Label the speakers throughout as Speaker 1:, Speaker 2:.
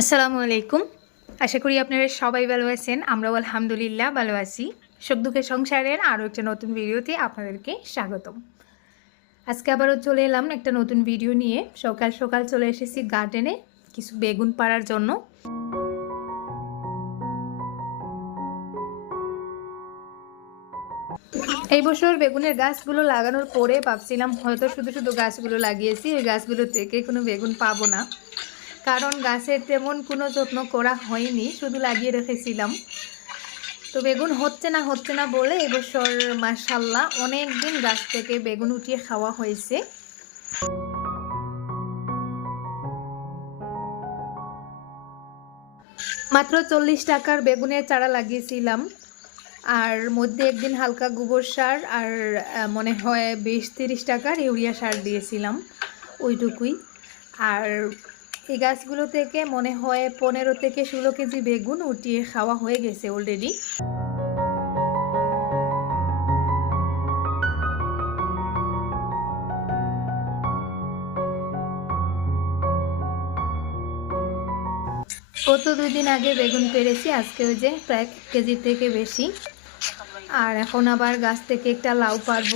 Speaker 1: আসসালামু আলাইকুম। আশা করি আপনারা সবাই ভালো আছেন, আমরাও আলহামদুলিল্লাহ ভালো আছি। সুখ দুঃখের সংসারের আরও একটা নতুন ভিডিওতে আপনাদেরকে স্বাগতম। আজকে আবারও চলে এলাম একটা নতুন ভিডিও নিয়ে। সকাল সকাল চলে এসেছি গার্ডেনে কিছু বেগুন পাড়ার জন্য। এই বছর বেগুনের গাছগুলো লাগানোর পরে ভাবছিলাম হয়তো শুধু শুধু গাছগুলো লাগিয়েছি, ওই গাছগুলো থেকে কোনো বেগুন পাবো না। কারণ গাছের তেমন কোনো যত্ন করা হয়নি, শুধু লাগিয়ে রেখেছিলাম। তো বেগুন হচ্ছে না হচ্ছে না বলে এবছর মাসাল্লাহ অনেক দিন গাছ থেকে বেগুন উঠিয়ে খাওয়া হয়েছে। মাত্র চল্লিশ টাকার বেগুনের চারা লাগিয়েছিলাম। আর মধ্যে একদিন হালকা গোবর সার আর মনে হয় বিশ তিরিশ টাকার ইউরিয়া সার দিয়েছিলাম ওইটুকুই। আর এই গাছগুলো থেকে মনে হয় পনেরো থেকে ষোলো কেজি বেগুন উঠিয়ে খাওয়া হয়ে গেছে অলরেডি গত দুই দিন আগে বেগুন পেরেছি, আজকে ওই যে প্রায় কেজির থেকে বেশি। আর এখন আবার গাছ থেকে একটা লাউ পারব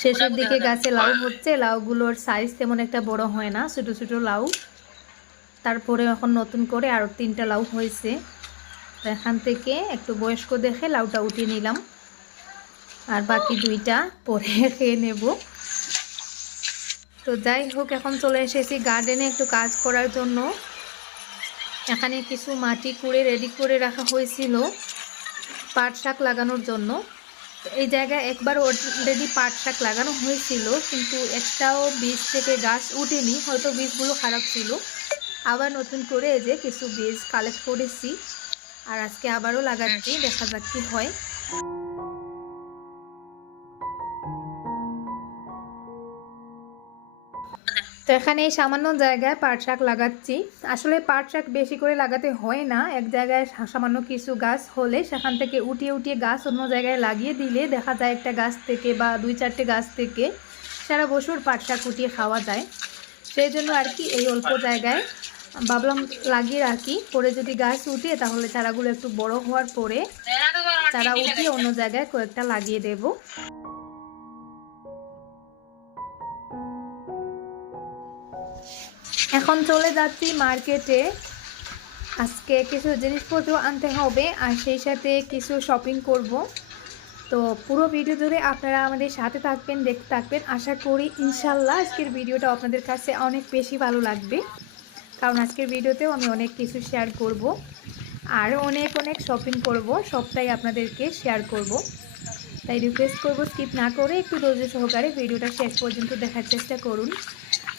Speaker 1: শেষের দিকে গাছে লাউ হচ্ছে লাউগুলোর সাইজ তেমন একটা বড় হয় না ছোটো ছোটো লাউ। তারপরে এখন নতুন করে আরও তিনটা লাউ হয়েছে। তো এখান থেকে একটু বয়স্ক দেখে লাউটা উঠিয়ে নিলাম। আর বাকি দুইটা পরে খেয়ে নেব। তো যাই হোক এখন চলে এসেছি গার্ডেনে একটু কাজ করার জন্য। এখানে কিছু মাটি কুড়ে রেডি করে রাখা হয়েছিল পাট শাক লাগানোর জন্য। এই জায়গায় একবার অলরেডি পাট শাক লাগানো হয়েছিল কিন্তু একটাও বীজ থেকে গাছ উঠেনি হয়তো বীজগুলো খারাপ ছিল। আবার নতুন করে এই যে কিছু বীজ কালেক্ট করেছি আর আজকে আবারও লাগাচ্ছি দেখা যাক কি হয়। তো এখানে এই সামান্য জায়গায় পাট শাক লাগাচ্ছি। আসলে পাট শাক বেশি করে লাগাতে হয় না। এক জায়গায় সামান্য কিছু গাছ হলে সেখান থেকে উঠিয়ে উঠিয়ে গাছ অন্য জায়গায় লাগিয়ে দিলে দেখা যায় একটা গাছ থেকে বা দুই চারটে গাছ থেকে সারা বছর পাট শাক উঠিয়ে খাওয়া যায়। সেই জন্য আর কি এই অল্প জায়গায় ভাবলাম লাগিয়ে রাখি। পরে যদি গাছ উঠে তাহলে চারাগুলো একটু বড় হওয়ার পরে চারা উঠিয়ে অন্য জায়গায় কয়েকটা লাগিয়ে দেবো। এখন চলে যাচ্ছি মার্কেটে। আজকে কিছু জিনিসপত্র আনতে হবে, আর সেই সাথে কিছু শপিং করব। তো পুরো ভিডিও ধরে আপনারা আমাদের সাথে থাকবেন, দেখতে থাকবেন। আশা করি ইনশাল্লাহ আজকের ভিডিওটা আপনাদের কাছে অনেক বেশি ভালো লাগবে। কারণ আজকের ভিডিওতেও আমি অনেক কিছু শেয়ার করব, আর অনেক অনেক শপিং করব, সবটাই আপনাদেরকে শেয়ার করব। তাই রিকোয়েস্ট করব স্কিপ না করে একটু ধৈর্য সহকারে ভিডিওটা শেষ পর্যন্ত দেখার চেষ্টা করুন।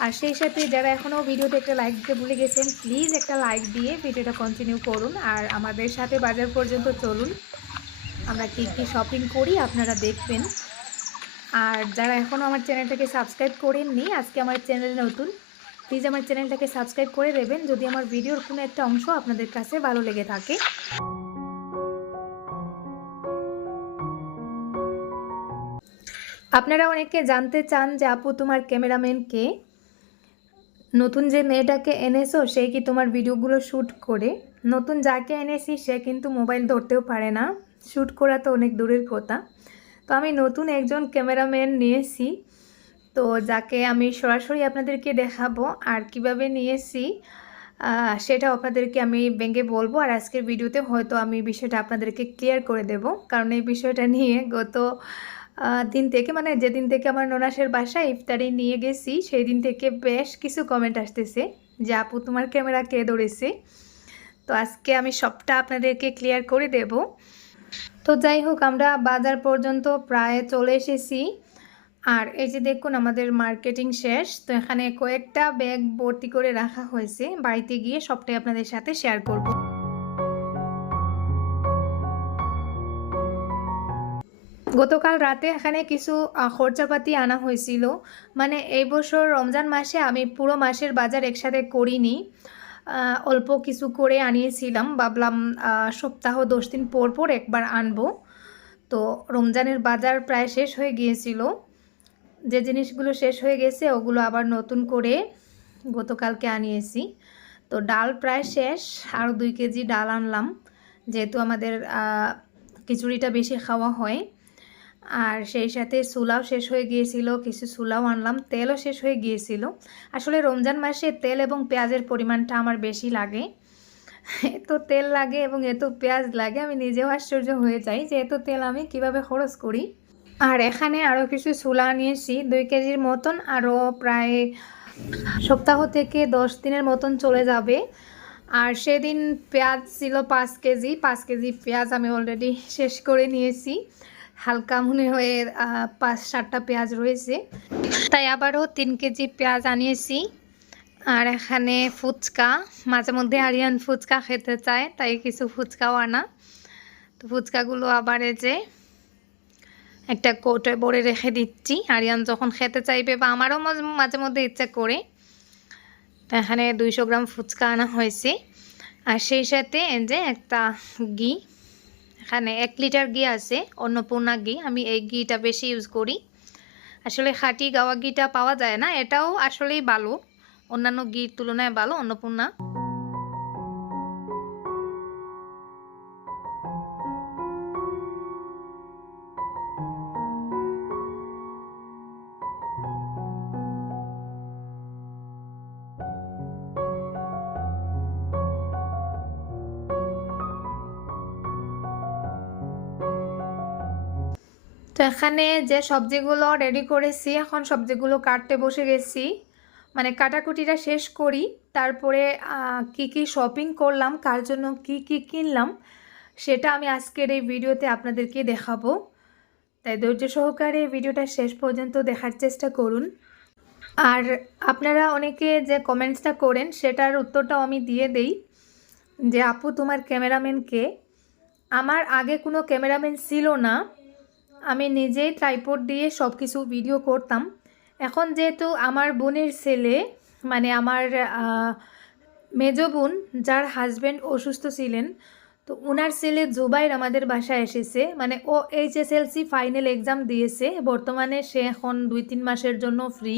Speaker 1: আর সেই সাথে যারা এখনও ভিডিওতে একটা লাইক দিতে ভুলে গেছেন প্লিজ একটা লাইক দিয়ে ভিডিওটা কন্টিনিউ করুন আর আমাদের সাথে বাজার পর্যন্ত চলুন। আমরা কী কী শপিং করি আপনারা দেখবেন। আর যারা এখনও আমার চ্যানেলটাকে সাবস্ক্রাইব করেননি, আজকে আমার চ্যানেল নতুন প্লিজ আমার চ্যানেলটাকে সাবস্ক্রাইব করে দেবেন যদি আমার ভিডিওর কোনো একটা অংশ আপনাদের কাছে ভালো লেগে থাকে। আপনারা অনেকে জানতে চান যে আপু, তোমার ক্যামেরাম্যান কে? নতুন যে মেয়েটাকে এনেছো, সে কি তোমার ভিডিওগুলো শ্যুট করে? নতুন যাকে এনেছি, সে কিন্তু মোবাইল ধরতেও পারে না। শ্যুট করা তো অনেক দূরের কথা। তো আমি নতুন একজন ক্যামেরাম্যান নিয়েছি। তো যাকে আমি সরাসরি আপনাদেরকে দেখাবো আর কীভাবে নিয়েছি সেটা আপনাদেরকে আমি ভেঙে বলব। আর আজকের ভিডিওতে হয়তো আমি বিষয়টা আপনাদেরকে ক্লিয়ার করে দেব। কারণ এই বিষয়টা নিয়ে গত দিন থেকে মানে যেদিন থেকে আমার ননাসের বাসায় ইফতারি নিয়ে গেছি সেই দিন থেকে বেশ কিছু কমেন্ট আসতেছে যে, আপু, তোমার ক্যামেরা কে ধরেছে? তো আজকে আমি সবটা আপনাদেরকে ক্লিয়ার করে দেব। তো যাই হোক, আমরা বাজার পর্যন্ত প্রায় চলে এসেছি। আর এই যে দেখুন, আমাদের মার্কেটিং শেষ। তো এখানে কয়েকটা ব্যাগ ভর্তি করে রাখা হয়েছে। বাড়িতে গিয়ে সবটাই আপনাদের সাথে শেয়ার করব। গতকাল রাতে এখানে কিছু খরচাপাতি আনা হয়েছিল মানে এই বছর রমজান মাসে আমি পুরো মাসের বাজার একসাথে করিনি অল্প কিছু করে আনিয়েছিলাম ভাবলাম সপ্তাহ দশ দিন পর পর একবার আনব। তো রমজানের বাজার প্রায় শেষ হয়ে গিয়েছিল। যে জিনিসগুলো শেষ হয়ে গেছে, ওগুলো আবার নতুন করে গতকালকে আনিয়েছি। তো ডাল প্রায় শেষ, আরও দুই কেজি ডাল আনলাম। যেহেতু আমাদের খিচুড়িটা বেশি খাওয়া হয়। আর সেই সাথে সুলাও শেষ হয়ে গিয়েছিল, কিছু সুলাও আনলাম, তেলও শেষ হয়ে গিয়েছিল। আসলে রমজান মাসে তেল এবং পেঁয়াজের পরিমাণটা আমার বেশি লাগে। এত তেল লাগে এবং এত পেঁয়াজ লাগে, আমি নিজেও আশ্চর্য হয়ে যাই যে এত তেল আমি কীভাবে খরচ করি। আর এখানে আরও কিছু সুলা নিয়েছি দুই কেজির মতন, আরও প্রায় সপ্তাহ থেকে দশ দিনের মতন চলে যাবে। আর সেদিন পেঁয়াজ ছিল পাঁচ কেজি পাঁচ কেজি পেঁয়াজ আমি অলরেডি শেষ করে নিয়েছি। হালকা মনে হয়ে পাঁচ সাতটা পেঁয়াজ রয়েছে। তাই আবারও তিন কেজি পেঁয়াজ আনিয়েছি। আর এখানে ফুচকা, মাঝে মধ্যে আরিয়ান ফুচকা খেতে চায়, তাই কিছু ফুচকাও আনা। তো ফুচকাগুলো আবার যে একটা কৌটোয় ভরে রেখে দিচ্ছি। আরিয়ান যখন খেতে চাইবে বা আমারও মাঝে- মধ্যে ইচ্ছা করে এখানে দুইশো গ্রাম ফুচকা আনা হয়েছে। আর সেই সাথে যে একটা ঘি এখানে এক লিটার ঘি আছে অন্নপূর্ণা ঘি। আমি এই ঘিটা বেশি ইউজ করি। আসলে খাঁটি গাওয়া ঘিটা পাওয়া যায় না, এটাও আসলেই ভালো। অন্যান্য ঘির তুলনায় ভালো, অন্নপূর্ণা। তো এখানে যে সবজিগুলো রেডি করেছি, এখন সবজিগুলো কাটতে বসে গেছি। মানে কাটাকুটিটা শেষ করি, তারপরে কি কি শপিং করলাম, কার জন্য কি কি কিনলাম, সেটা আমি আজকের এই ভিডিওতে আপনাদেরকে দেখাবো। তাই ধৈর্য সহকারে ভিডিওটা শেষ পর্যন্ত দেখার চেষ্টা করুন। আর আপনারা অনেকে যে কমেন্টসটা করেন, সেটার উত্তরটাও আমি দিয়ে দেই। যে, আপু, তোমার ক্যামেরাম্যান কে? আমার আগে কোনো ক্যামেরাম্যান ছিল না। আমি নিজেই ট্রাইপড দিয়ে সব কিছু ভিডিও করতাম। এখন যেহেতু আমার বোনের ছেলে মানে আমার মেজ বোন যার হাজব্যান্ড অসুস্থ ছিলেন, তো ওনার ছেলে জুবাইর আমাদের বাসায় এসেছে। মানে ও এইচএসএলসি ফাইনাল এক্সাম দিয়েছে। বর্তমানে সে এখন দুই তিন মাসের জন্য ফ্রি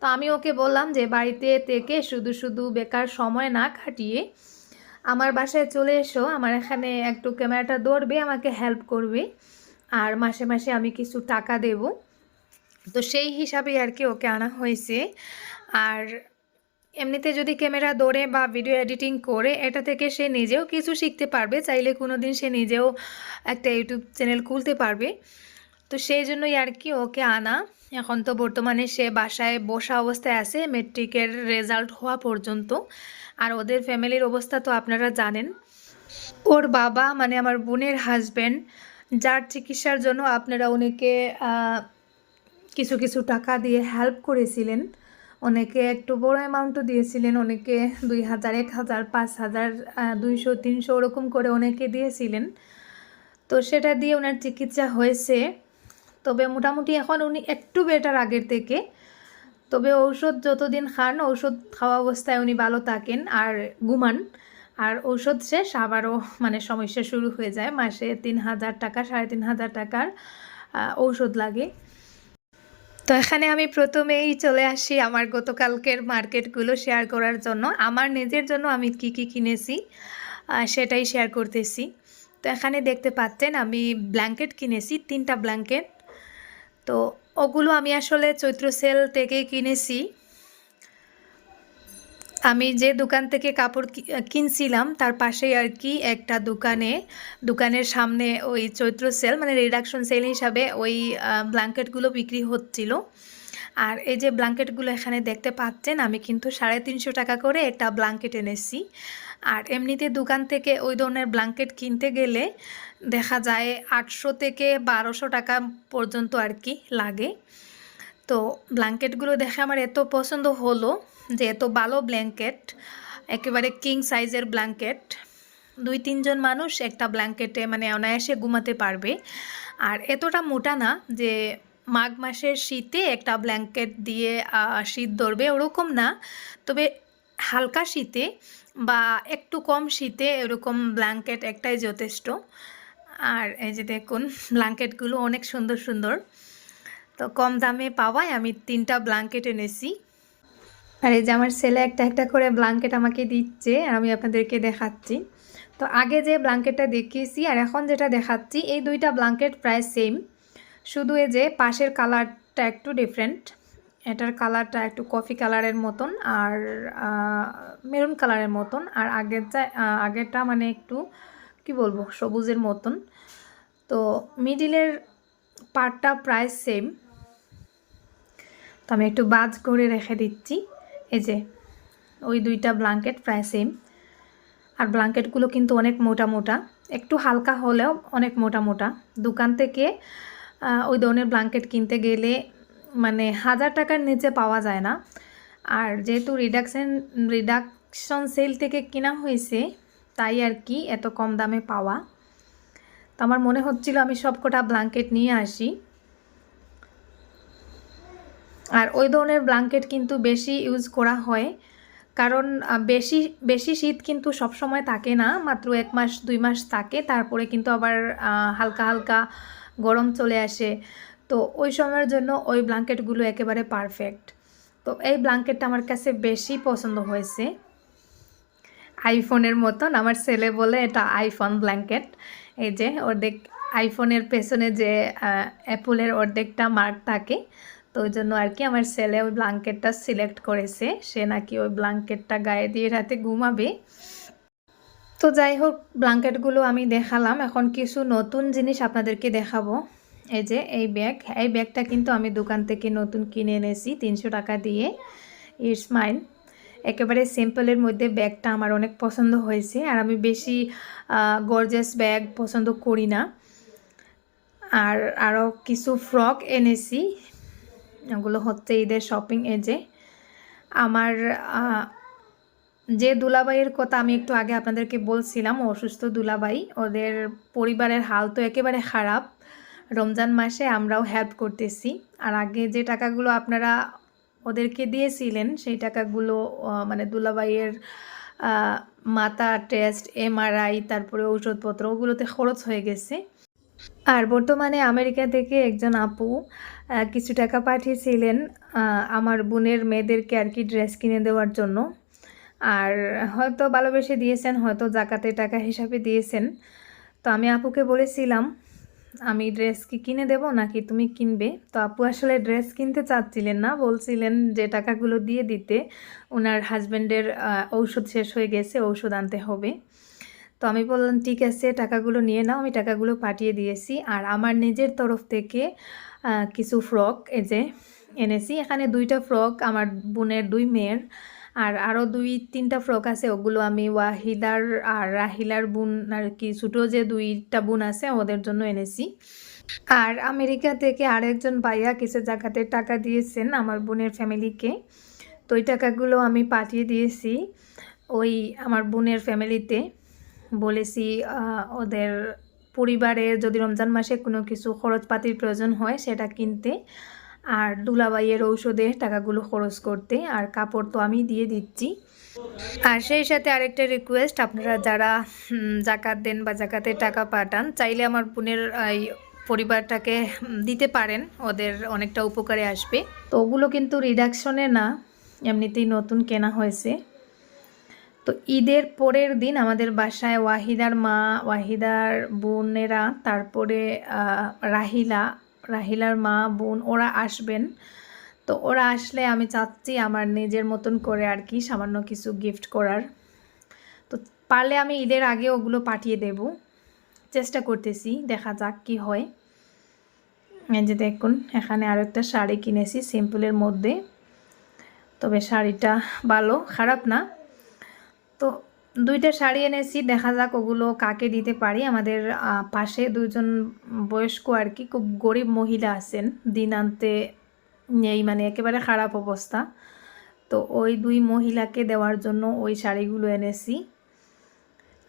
Speaker 1: তো আমি ওকে বললাম যে বাড়িতে থেকে শুধু শুধু বেকার সময় না কাটিয়ে আমার বাসায় চলে এসো। আমার এখানে একটু ক্যামেরাটা ধরবে, আমাকে হেল্প করবে। আর মাসে মাসে আমি কিছু টাকা দেব। তো সেই হিসাবে আর কি ওকে আনা হয়েছে। আর এমনিতে যদি ক্যামেরা দৌড়ে বা ভিডিও এডিটিং করে, এটা থেকে সে নিজেও কিছু শিখতে পারবে। চাইলে কোনো দিন সে নিজেও একটা ইউটিউব চ্যানেল খুলতে পারবে। তো সেই জন্যই আর কি ওকে আনা। এখন তো বর্তমানে সে বাসায় বসা অবস্থায় আছে মেট্রিকের রেজাল্ট হওয়া পর্যন্ত। আর ওদের ফ্যামিলির অবস্থা তো আপনারা জানেন। ওর বাবা মানে আমার বোনের হাজব্যান্ড যার চিকিৎসার জন্য আপনারা অনেকে কিছু কিছু টাকা দিয়ে হেল্প করেছিলেন। অনেকে একটু বড় অ্যামাউন্টও দিয়েছিলেন, অনেকে দুই হাজার, এক হাজার, পাঁচ হাজার দুইশো, তিনশো ওরকম করে অনেকে দিয়েছিলেন। তো সেটা দিয়ে ওনার চিকিৎসা হয়েছে। তবে মোটামুটি এখন উনি একটু বেটার আগের থেকে। তবে ঔষধ যতদিন খান, ঔষধ খাওয়া অবস্থায় উনি ভালো থাকেন আর ঘুমান। আর ঔষধ শেষ, আবারও মানে সমস্যা শুরু হয়ে যায়। মাসে তিন হাজার টাকা, সাড়ে তিন হাজার টাকার ঔষধ লাগে। তো এখানে আমি প্রথমেই চলে আসি আমার গতকালকের মার্কেটগুলো শেয়ার করার জন্য। আমার নিজের জন্য আমি কি কি কিনেছি সেটাই শেয়ার করতেছি। তো এখানে দেখতে পাচ্ছেন আমি ব্ল্যাঙ্কেট কিনেছি, তিনটা ব্ল্যাঙ্কেট। তো ওগুলো আমি আসলে চৈত্র সেল থেকেই কিনেছি। আমি যে দোকান থেকে কাপড় কিনছিলাম, তার পাশেই আর কি একটা দোকানে, দোকানের সামনে ওই চৈত্র সেল মানে রিডাকশন সেল হিসাবে ওই ব্ল্যাঙ্কেটগুলো বিক্রি হচ্ছিল। আর এই যে ব্ল্যাঙ্কেটগুলো এখানে দেখতে পাচ্ছেন, আমি কিন্তু সাড়ে তিনশো টাকা করে একটা ব্ল্যাঙ্কেট এনেছি। আর এমনিতে দোকান থেকে ওই ধরনের ব্ল্যাঙ্কেট কিনতে গেলে দেখা যায় আটশো থেকে বারোশো টাকা পর্যন্ত আর কি লাগে। তো ব্ল্যাঙ্কেটগুলো দেখে আমার এত পছন্দ হলো যে এত ভালো ব্ল্যাঙ্কেট একেবারে কিং সাইজের ব্ল্যাঙ্কেট দুই, তিনজন মানুষ একটা ব্ল্যাঙ্কেটে মানে অনায়াসে ঘুমাতে পারবে। আর এতটা মোটা না যে মাঘ মাসের শীতে একটা ব্ল্যাঙ্কেট দিয়ে শীত ধরবে ওরকম না। তবে হালকা শীতে বা একটু কম শীতে এরকম ব্ল্যাঙ্কেট একটাই যথেষ্ট। আর এই যে দেখুন ব্ল্যাঙ্কেটগুলো অনেক সুন্দর সুন্দর। তো কম দামে পাওয়ায় আমি তিনটা ব্ল্যাঙ্কেট এনেছি। আর এই যে আমার ছেলে একটা একটা করে ব্ল্যাঙ্কেট আমাকে দিচ্ছে, আর আমি আপনাদেরকে দেখাচ্ছি। তো আগে যে ব্ল্যাঙ্কেটটা দেখিয়েছি, আর এখন যেটা দেখাচ্ছি, এই দুইটা ব্ল্যাঙ্কেট প্রায় সেম শুধু এই যে পাশের কালারটা একটু ডিফারেন্ট এটার কালারটা একটু কফি কালারের মতন, আর মেরুন কালারের মতন, আর আগেরটা আগেরটা মানে একটু, কি বলব, সবুজের মতন। তো মিডিলের পার্টটা প্রায় সেম তো আমি একটু বাজ করে রেখে দিচ্ছি। এই যে, ওই দুইটা ব্ল্যাঙ্কেট প্রায় সেম আর ব্ল্যাঙ্কেটগুলো কিন্তু অনেক মোটা মোটা। একটু হালকা হলেও অনেক মোটা মোটা। দোকান থেকে ওই ধরনের ব্ল্যাঙ্কেট কিনতে গেলে মানে হাজার টাকার নিচে পাওয়া যায় না। আর যেহেতু রিডাকশন রিডাকশন সেল থেকে কেনা হয়েছে, তাই আর কি এত কম দামে পাওয়া। তো আমার মনে হচ্ছিল আমি সব কটা ব্ল্যাঙ্কেট নিয়ে আসি। আর ওই ধরনের ব্ল্যাঙ্কেট কিন্তু বেশি ইউজ করা হয়। কারণ বেশি বেশি শীত কিন্তু সব সময় থাকে না, মাত্র এক মাস, দুই মাস থাকে, তারপরে কিন্তু আবার হালকা হালকা গরম চলে আসে। তো ওই সময়ের জন্য ওই ব্ল্যাঙ্কেটগুলো একেবারে পারফেক্ট তো এই ব্ল্যাঙ্কেটটা আমার কাছে বেশি পছন্দ হয়েছে। আইফোনের মতন, আমার ছেলে বলে এটা আইফোন ব্ল্যাঙ্কেট এই যে, অর্ধেক আইফোনের পেছনে যে অ্যাপলের অর্ধেকটা মার্ক থাকে তো ওই জন্য আর কি আমার ছেলে ওই ব্ল্যাঙ্কেটটা সিলেক্ট করেছে। সে নাকি ওই ব্ল্যাঙ্কেটটা গায়ে দিয়ে রাতে ঘুমাবে। তো যাই হোক ব্ল্যাঙ্কেটগুলো আমি দেখালাম। এখন কিছু নতুন জিনিস আপনাদেরকে দেখাবো। এই যে, এই ব্যাগ এই ব্যাগটা কিন্তু আমি দোকান থেকে নতুন কিনে এনেছি তিনশো টাকা দিয়ে। ইটস মাইন একেবারে সিম্পলের মধ্যে ব্যাগটা আমার অনেক পছন্দ হয়েছে। আর আমি বেশি গর্জাস ব্যাগ পছন্দ করি না। আর আরও কিছু ফ্রক এনেছি। ওগুলো হচ্ছে ঈদের শপিং এজে আমার যে দুলাবাইয়ের কথা আমি একটু আগে আপনাদেরকে বলছিলাম অসুস্থ দুলাবাই ওদের পরিবারের হাল তো একেবারে খারাপ। রমজান মাসে আমরাও হেল্প করতেছি। আর আগে যে টাকাগুলো আপনারা ওদেরকে দিয়েছিলেন, সেই টাকাগুলো মানে দুলাবাইয়ের মাথা টেস্ট এমআরআই তারপরে ঔষধপত্র, ওগুলোতে খরচ হয়ে গেছে। আর বর্তমানে আমেরিকা থেকে একজন আপু কিছু টাকা পাঠিয়েছিলেন আমার বোনের মেয়েদেরকে আর কি ড্রেস কিনে দেওয়ার জন্য। আর হয়তো ভালোবেসে দিয়েছেন, হয়তো জাকাতে টাকা হিসাবে দিয়েছেন। তো আমি আপুকে বলেছিলাম, আমি ড্রেস কি কিনে দেব নাকি তুমি কিনবে? তো আপু আসলে ড্রেস কিনতে চাচ্ছিলেন না, বলছিলেন যে টাকাগুলো দিয়ে দিতে। ওনার হাজব্যান্ডের ঔষধ শেষ হয়ে গেছে, ঔষধ আনতে হবে। তো আমি বললাম, ঠিক আছে, টাকাগুলো নিয়ে নাও, আমি টাকাগুলো পাঠিয়ে দিয়েছি। আর আমার নিজের তরফ থেকে কিছু ফ্রক, এই যে এনেছি। এখানে দুইটা ফ্রক, আমার বোনের দুই মেয়ের। আর আরও দুই, তিনটা ফ্রক আছে, ওগুলো আমি ওয়াহিদার আর রাহিলার বোন আর কি, ছোটো যে দুইটা বোন আছে, ওদের জন্য এনেছি। আর আমেরিকা থেকে আরেকজন ভাইয়া কিছু জায়গাতে টাকা দিয়েছেন, আমার বোনের ফ্যামিলিকে। তো ওই টাকাগুলো আমি পাঠিয়ে দিয়েছি, ওই আমার বোনের ফ্যামিলিতে। বলেছি ওদের পরিবারে যদি রমজান মাসে কোনো কিছু খরচপাতির প্রয়োজন হয়, সেটা কিনতে আর দুলাবাইয়ের ঔষধে টাকাগুলো খরচ করতে আর কাপড় তো আমি দিয়ে দিচ্ছি। আর সেই সাথে আরেকটা রিকোয়েস্ট আপনারা যারা জাকাত দেন বা জাকাতের টাকা পাঠান, চাইলে আমার বোনের এই পরিবারটাকে দিতে পারেন, ওদের অনেকটা উপকারে আসবে। তো ওগুলো কিন্তু রিডাকশনে না, এমনিতেই নতুন কেনা হয়েছে। তো ঈদের পরের দিন আমাদের বাসায় ওয়াহিদার মা, ওয়াহিদার বোনেরা, তারপরে রাহিলা, রাহিলার মা, বোন, ওরা আসবেন। তো ওরা আসলে আমি চাচ্ছি আমার নিজের মতন করে আর কি সামান্য কিছু গিফট করার। তো পারলে আমি ঈদের আগে ওগুলো পাঠিয়ে দেব। চেষ্টা করতেছি, দেখা যাক কি হয়। যে দেখুন, এখানে আরও একটা শাড়ি কিনেছি সিম্পলের মধ্যে। তবে শাড়িটা ভালো, খারাপ না। দুইটা শাড়ি এনেছি, দেখা যাক ওগুলো কাকে দিতে পারি। আমাদের পাশে দুজন বয়স্ক আর কি, খুব গরিব মহিলা আছেন। দিন আনতে নেই মানে একেবারে খারাপ অবস্থা। তো ওই দুই মহিলাকে দেওয়ার জন্য ওই শাড়িগুলো এনেছি।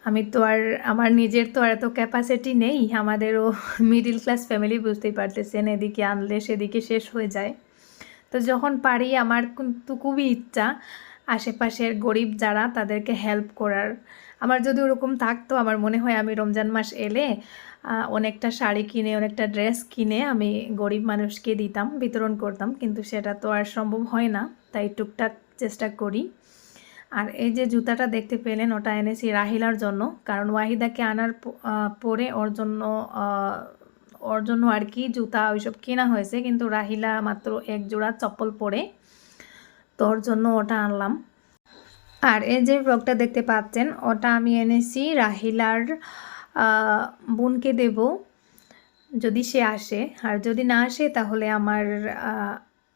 Speaker 1: আমি তো আর, আমার নিজের তো আর এত ক্যাপাসিটি নেই। আমাদেরও মিডিল ক্লাস ফ্যামিলি বুঝতেই পারতেছেন, এদিকে আনলে সেদিকে শেষ হয়ে যায়। তো যখন পারি, আমার কিন্তু খুবই ইচ্ছা। আশেপাশের গরিব যারা তাদেরকে হেল্প করার। আমার যদি ওরকম থাকতো, আমার মনে হয় আমি রমজান মাস এলে অনেকটা শাড়ি কিনে, অনেকটা ড্রেস কিনে আমি গরিব মানুষকে দিতাম, বিতরণ করতাম। কিন্তু সেটা তো আর সম্ভব হয় না, তাই টুকটাক চেষ্টা করি। আর এই যে জুতাটা দেখতে পেলেন, ওটা এনেছি রাহিলার জন্য। কারণ ওয়াহিদাকে আনার পরে ওর জন্য ওর জন্য আর কি জুতা ওইসব কেনা হয়েছে। কিন্তু রাহিলা মাত্র এক জোড়া চপ্পল পরে তো ওর জন্য ওটা আনলাম। আর এই যে ব্লগটা দেখতে পাচ্ছেন, ওটা আমি এনেছি রাহিলার বোনকে দেব যদি সে আসে। আর যদি না আসে তাহলে আমার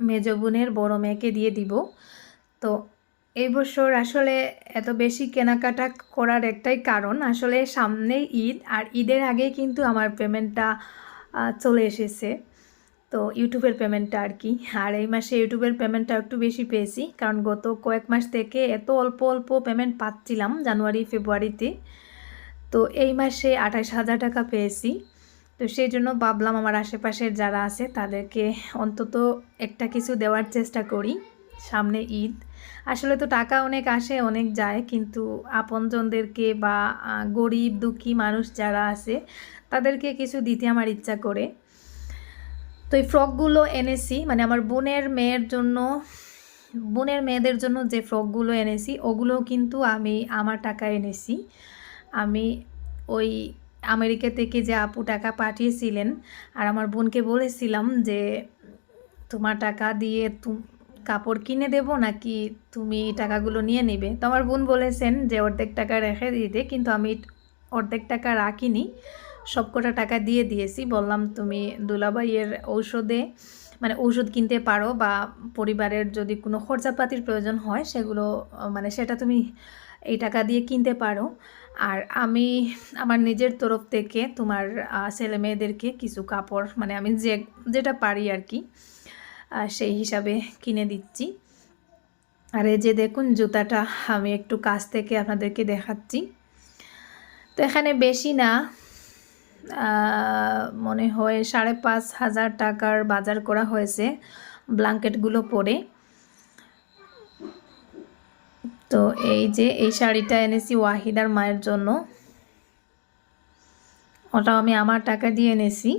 Speaker 1: মেজ বোনের বড় মেয়েকে দিয়ে দিব। তো এই বছর আসলে এত বেশি কেনাকাটা করার একটাই কারণ আসলে সামনেই ঈদ, আর ঈদের আগেই কিন্তু আমার পেমেন্টটা চলে এসেছে। তো ইউটিউবের পেমেন্টটা আর কি আর এই মাসে ইউটিউবের পেমেন্টটা একটু বেশি পেয়েছি, কারণ গত কয়েক মাস থেকে এত অল্প অল্প পেমেন্ট পাচ্ছিলাম জানুয়ারি, ফেব্রুয়ারিতে। তো এই মাসে আঠাশ হাজার টাকা পেয়েছি। তো সেই জন্য ভাবলাম আমার আশেপাশের যারা আছে তাদেরকে অন্তত একটা কিছু দেওয়ার চেষ্টা করি সামনে ঈদ। আসলে তো টাকা অনেক আসে, অনেক যায়, কিন্তু আপনজনদেরকে বা গরিব দুঃখী মানুষ যারা আছে তাদেরকে কিছু দিতে আমার ইচ্ছা করে। তো এই ফ্রকগুলো এনেছি মানে আমার বোনের মেয়ের জন্য, বোনের মেয়েদের জন্য যে ফ্রকগুলো এনেছি ওগুলো কিন্তু আমি আমার টাকা এনেছি। আমি ওই আমেরিকা থেকে যে আপু টাকা পাঠিয়েছিলেন, আর আমার বোনকে বলেছিলাম যে, তোমার টাকা দিয়ে কাপড় কিনে দেব নাকি তুমি টাকাগুলো নিয়ে নেবে? তো আমার বোন বলেছেন যে, অর্ধেক টাকা রেখে দিতে। কিন্তু আমি অর্ধেক টাকা রাখিনি। সবকটা টাকা দিয়ে দিয়েছি। বললাম, তুমি দুলাভাইয়ের ঔষধে মানে ঔষধ কিনতে পারো বা পরিবারের যদি কোনো খরচাপাতির প্রয়োজন হয়, সেগুলো মানে সেটা তুমি এই টাকা দিয়ে কিনতে পারো। আর আমি আমার নিজের তরফ থেকে তোমার ছেলে মেয়েদেরকে কিছু কাপড় মানে আমি যে, যেটা পারি আর কি সেই হিসাবে কিনে দিচ্ছি। আর এই যে দেখুন, জুতাটা আমি একটু কাছ থেকে আপনাদেরকে দেখাচ্ছি। তো এখানে বেশি না মনে হয় সাড়ে পাঁচ হাজার টাকার বাজার করা হয়েছে ব্ল্যাঙ্কেটগুলো পরে। তো এই যে এই শাড়িটা এনেছি ওয়াহিদার মায়ের জন্য। ওটাও আমি আমার টাকা দিয়ে এনেছি।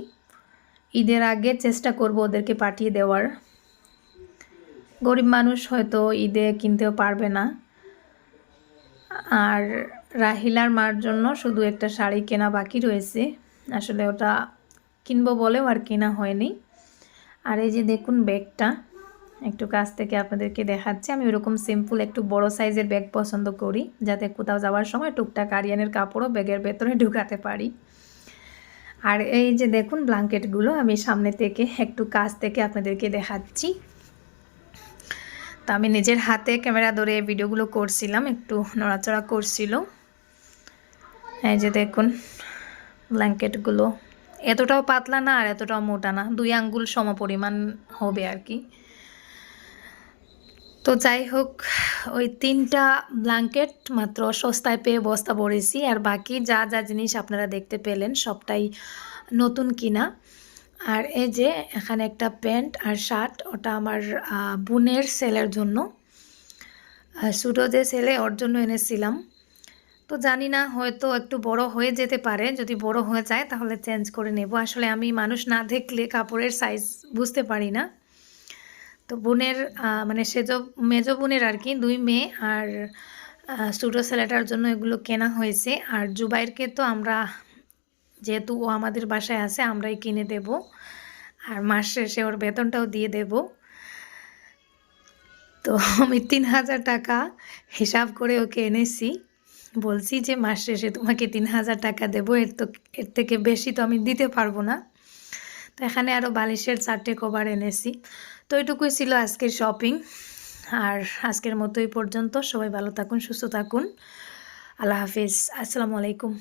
Speaker 1: ঈদের আগে চেষ্টা করব ওদেরকে পাঠিয়ে দেওয়ার। গরিব মানুষ হয়তো ঈদে কিনতেও পারবে না। আর রাহিলার মার জন্য শুধু একটা শাড়ি কেনা বাকি রয়েছে। আসলে ওটা কিনবো বলেও আর কেনা হয়নি। আর এই যে দেখুন ব্যাগটা, একটু কাছ থেকে আপনাদেরকে দেখাচ্ছি। আমি ওরকম সিম্পল একটু বড় সাইজের ব্যাগ পছন্দ করি, যাতে কোথাও যাওয়ার সময় টুকটাক আরিয়ানের কাপড়ও ব্যাগের ভেতরে ঢুকাতে পারি। আর এই যে দেখুন ব্ল্যাঙ্কেটগুলো আমি সামনে থেকে একটু কাছ থেকে আপনাদেরকে দেখাচ্ছি। তো আমি নিজের হাতে ক্যামেরা ধরে ভিডিওগুলো করছিলাম, একটু নড়াচড়া করছিল। এই যে দেখুন ব্ল্যাঙ্কেটগুলো। এতটাও পাতলা না আর এতটাও মোটা না। দুই আঙ্গুল সম পরিমাণ হবে আর কি। তো যাই হোক, ওই তিনটা ব্ল্যাঙ্কেট মাত্র সস্তায় পেয়ে বস্তা পড়েছি আর বাকি যা যা জিনিস আপনারা দেখতে পেলেন সবটাই নতুন কিনা। আর এই যে এখানে একটা প্যান্ট আর শার্ট, ওটা আমার বোনের সেলের জন্য। সুটো যে ছেলে, ওর জন্য এনেছিলাম। তো জানি না, হয়তো একটু বড় হয়ে যেতে পারে। যদি বড় হয়ে যায় তাহলে চেঞ্জ করে নেব। আসলে আমি মানুষ না দেখলে কাপড়ের সাইজ বুঝতে পারি না। তো বোনের মানে সেজ, মেজ বোনের আর কি দুই মেয়ে আর সুটো ছেলেটার জন্য এগুলো কেনা হয়েছে। আর জুবাইরকে তো আমরা, যেহেতু ও আমাদের বাসায় আছে, আমরাই কিনে দেব। আর মাস শেষে ওর বেতনটাও দিয়ে দেব। তো আমি তিন হাজার টাকা হিসাব করে ওকে এনেছি। বলছি যে মাস শেষে তোমাকে তিন হাজার টাকা দেবো, এর তো, এর থেকে বেশি তো আমি দিতে পারব না। তো এখানে আরও বালিশের চারটে কভার এনেছি। তো এটুকুই ছিল আজকের শপিং আর আজকের মতো এই পর্যন্ত সবাই ভালো থাকুন, সুস্থ থাকুন। আল্লাহ হাফিজ। আসসালামু আলাইকুম।